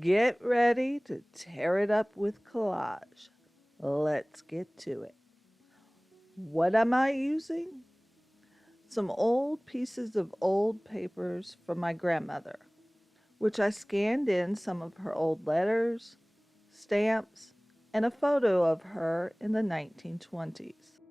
Get ready to tear it up with collage. Let's get to it. What am I using? Some old pieces of old papers from my grandmother, which I scanned in some of her old letters, stamps, and a photo of her in the 1920s.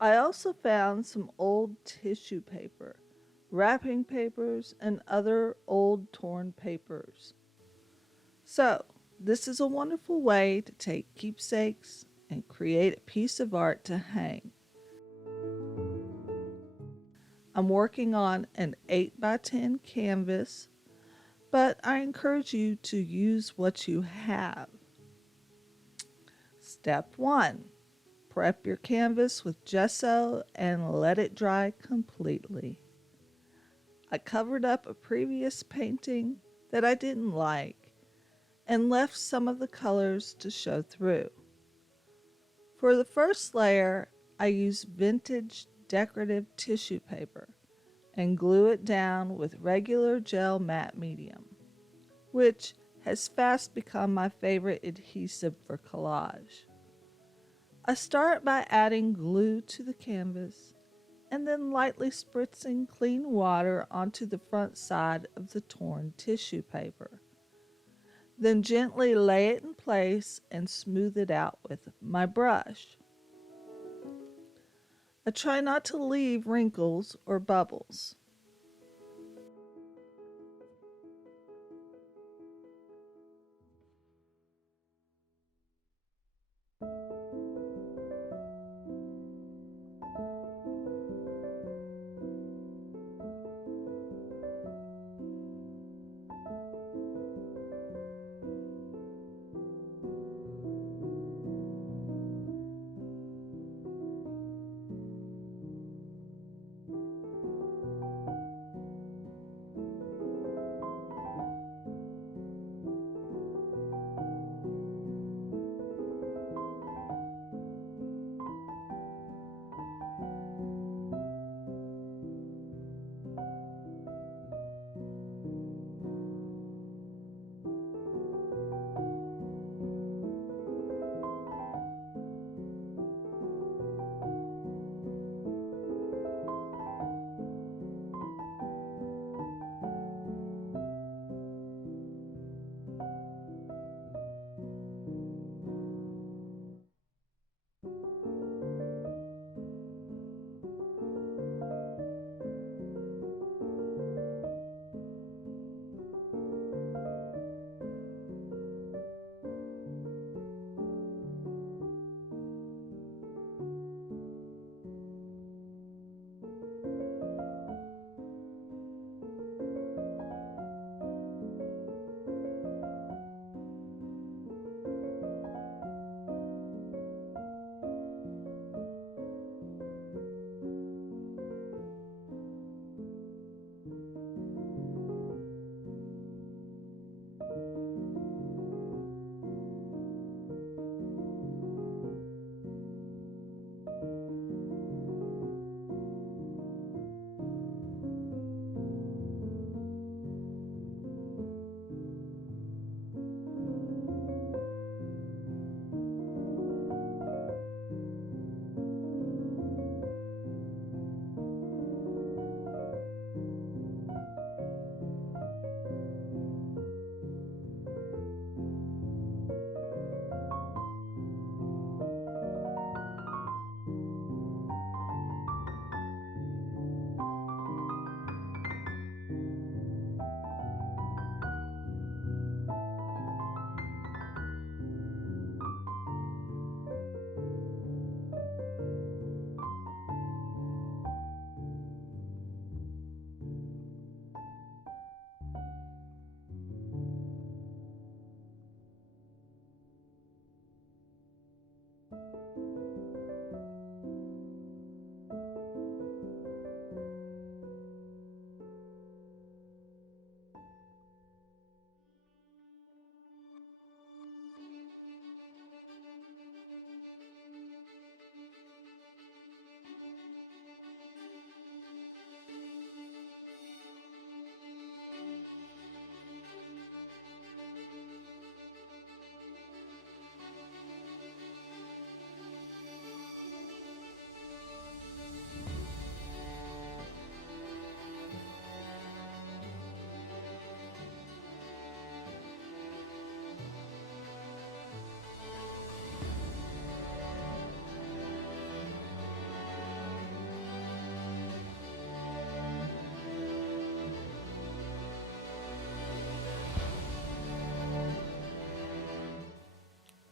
I also found some old tissue paper, wrapping papers, and other old torn papers. So, this is a wonderful way to take keepsakes and create a piece of art to hang. I'm working on an 8 by 10 canvas, but I encourage you to use what you have. Step 1. Prep your canvas with gesso and let it dry completely. I covered up a previous painting that I didn't like and left some of the colors to show through. For the first layer, I used vintage decorative tissue paper and glue it down with regular gel matte medium, which has fast become my favorite adhesive for collage. I start by adding glue to the canvas and then lightly spritzing clean water onto the front side of the torn tissue paper. Then gently lay it in place and smooth it out with my brush. I try not to leave wrinkles or bubbles.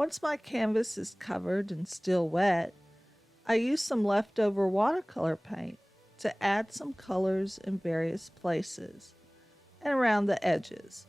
Once my canvas is covered and still wet, I use some leftover watercolor paint to add some colors in various places and around the edges.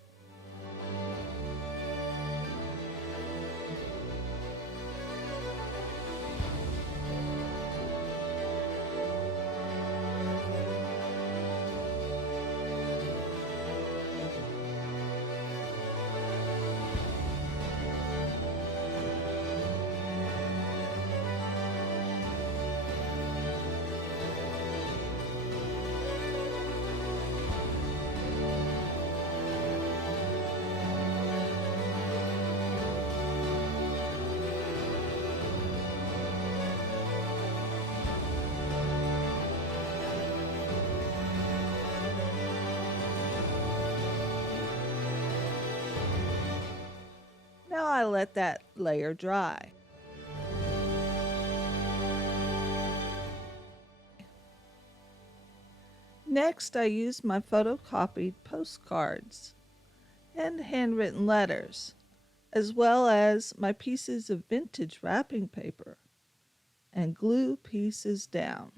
Now I let that layer dry. Next, I use my photocopied postcards and handwritten letters, as well as my pieces of vintage wrapping paper, and glue pieces down.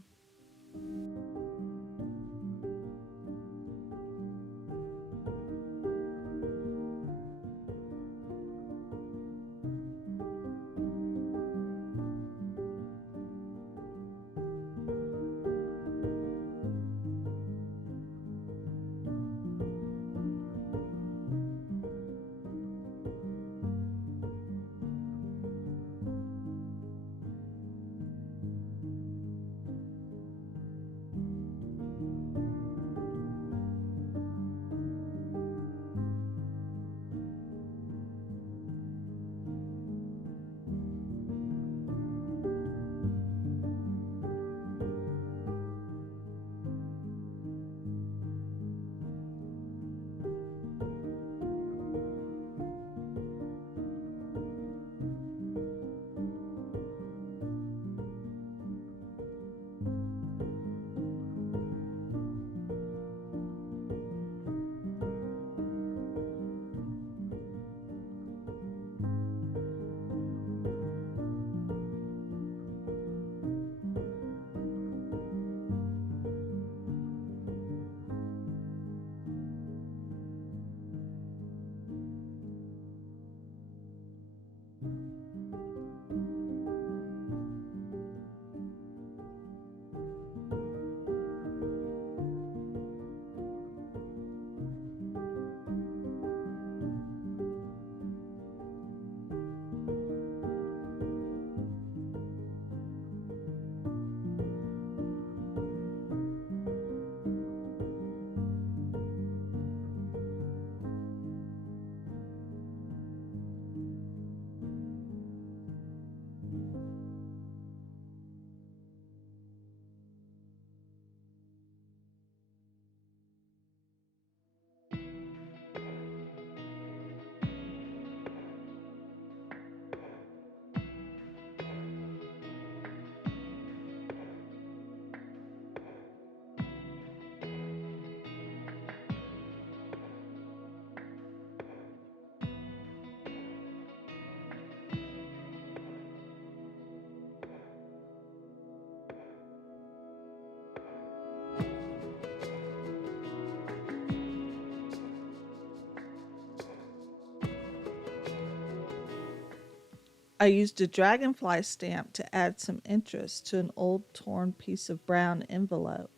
I used a dragonfly stamp to add some interest to an old torn piece of brown envelope.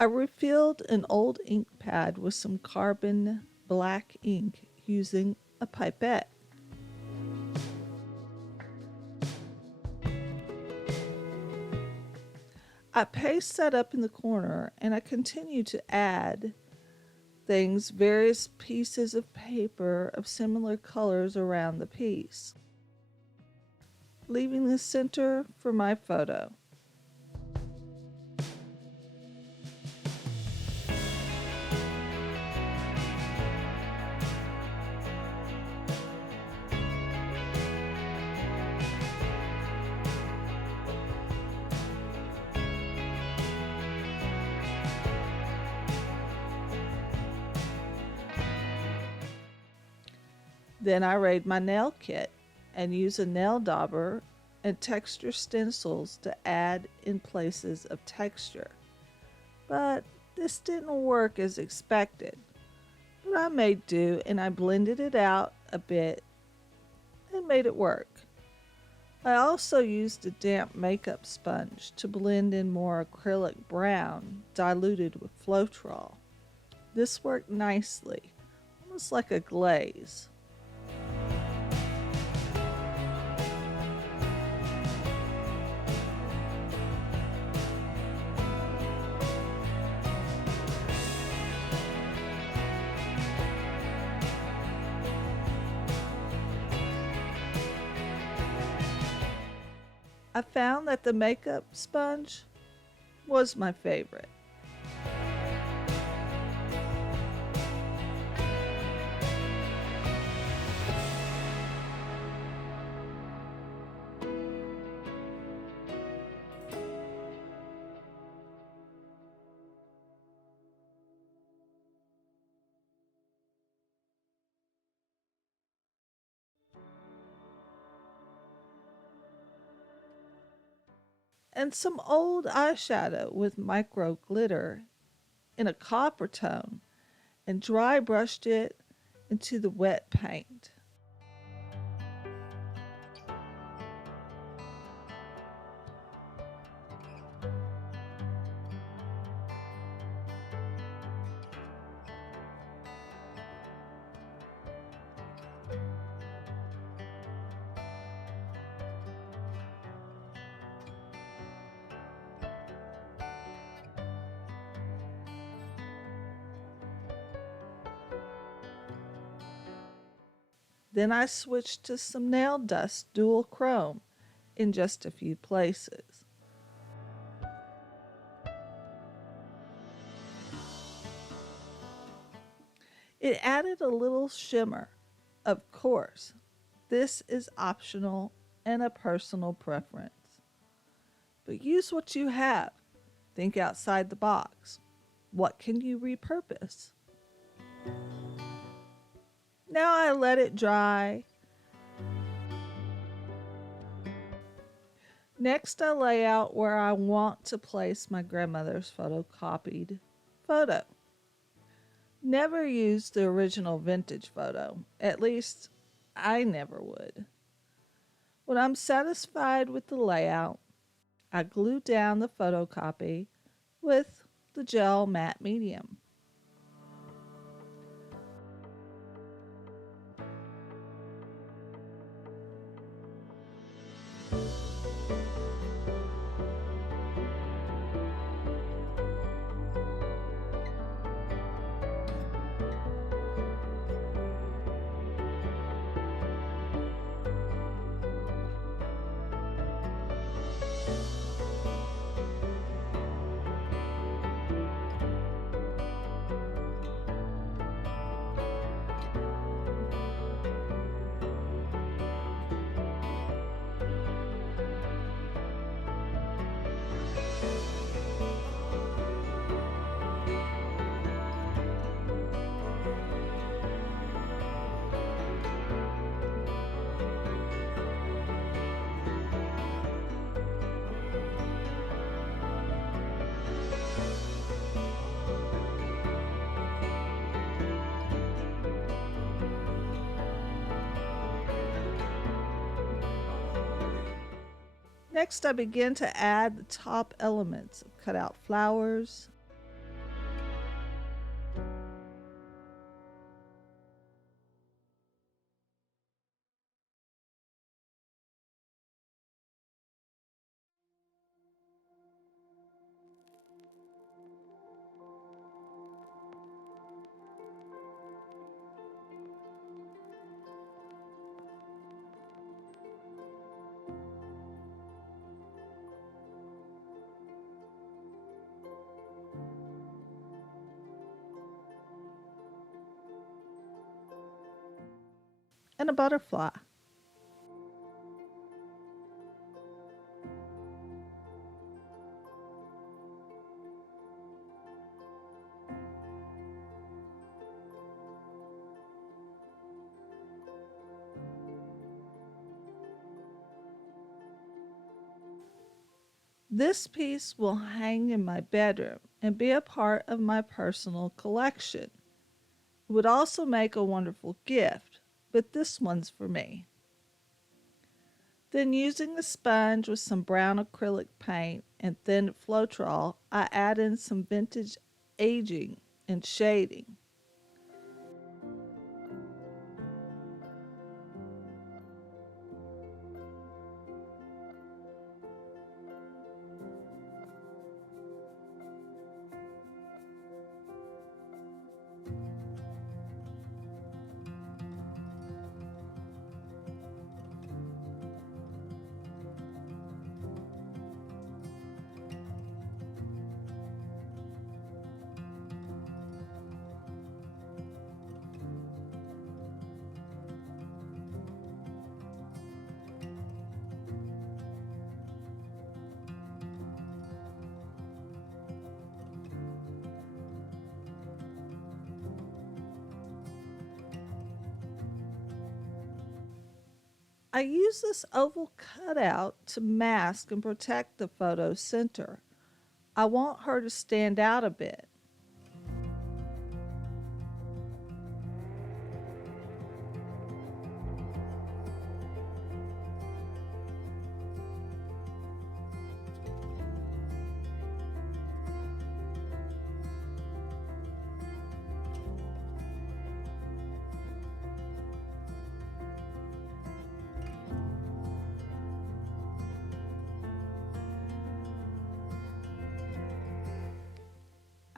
I refilled an old ink pad with some carbon black ink using a pipette. I paste that up in the corner and I continue to add things, various pieces of paper of similar colors around the piece, leaving the center for my photo. Then I raid my nail kit and use a nail dauber and texture stencils to add in places of texture. But this didn't work as expected. But I made do and I blended it out a bit and made it work. I also used a damp makeup sponge to blend in more acrylic brown diluted with Floetrol. This worked nicely, almost like a glaze. I found that the makeup sponge was my favorite. And some old eyeshadow with micro glitter in a copper tone and dry brushed it into the wet paint. Then I switched to some nail dust dual chrome in just a few places. It added a little shimmer. Of course, this is optional and a personal preference. But use what you have. Think outside the box. What can you repurpose? Now I let it dry. Next, I lay out where I want to place my grandmother's photocopied photo. Never use the original vintage photo. At least, I never would. When I'm satisfied with the layout, I glue down the photocopy with the gel matte medium. Next, I begin to add the top elements of cut out flowers, and a butterfly. This piece will hang in my bedroom and be a part of my personal collection. It would also make a wonderful gift, but this one's for me. Then using a sponge with some brown acrylic paint and thin Floetrol, I add in some vintage aging and shading. I use this oval cutout to mask and protect the photo center. I want her to stand out a bit.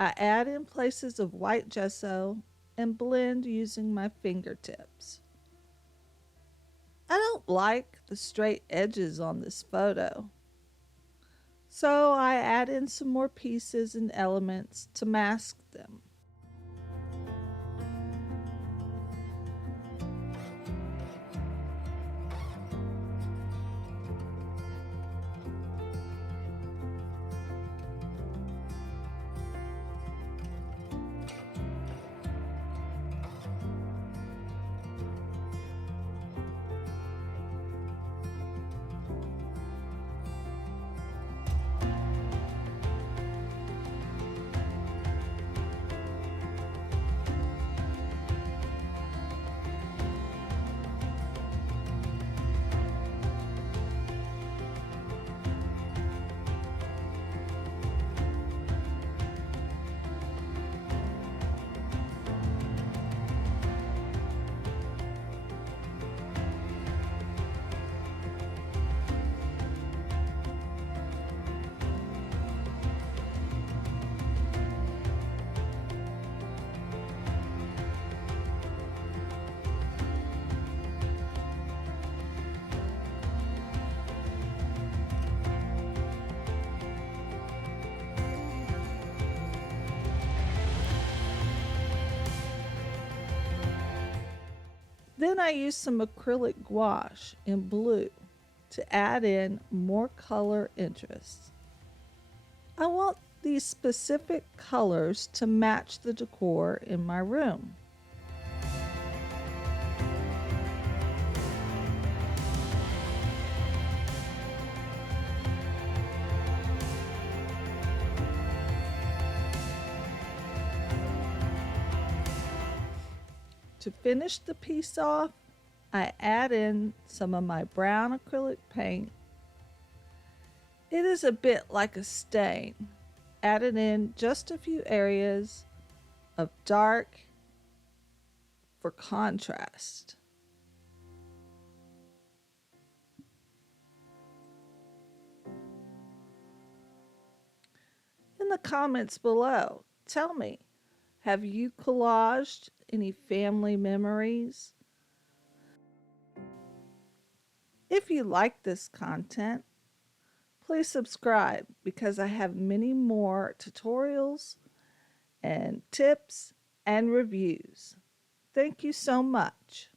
I add in places of white gesso and blend using my fingertips. I don't like the straight edges on this photo, so I add in some more pieces and elements to mask them. Then I use some acrylic gouache in blue to add in more color interest. I want these specific colors to match the decor in my room. To finish the piece off, I add in some of my brown acrylic paint. It is a bit like a stain. Added in just a few areas of dark for contrast. In the comments below, tell me, have you collaged any family memories? If you like this content, please subscribe because I have many more tutorials and tips and reviews. Thank you so much.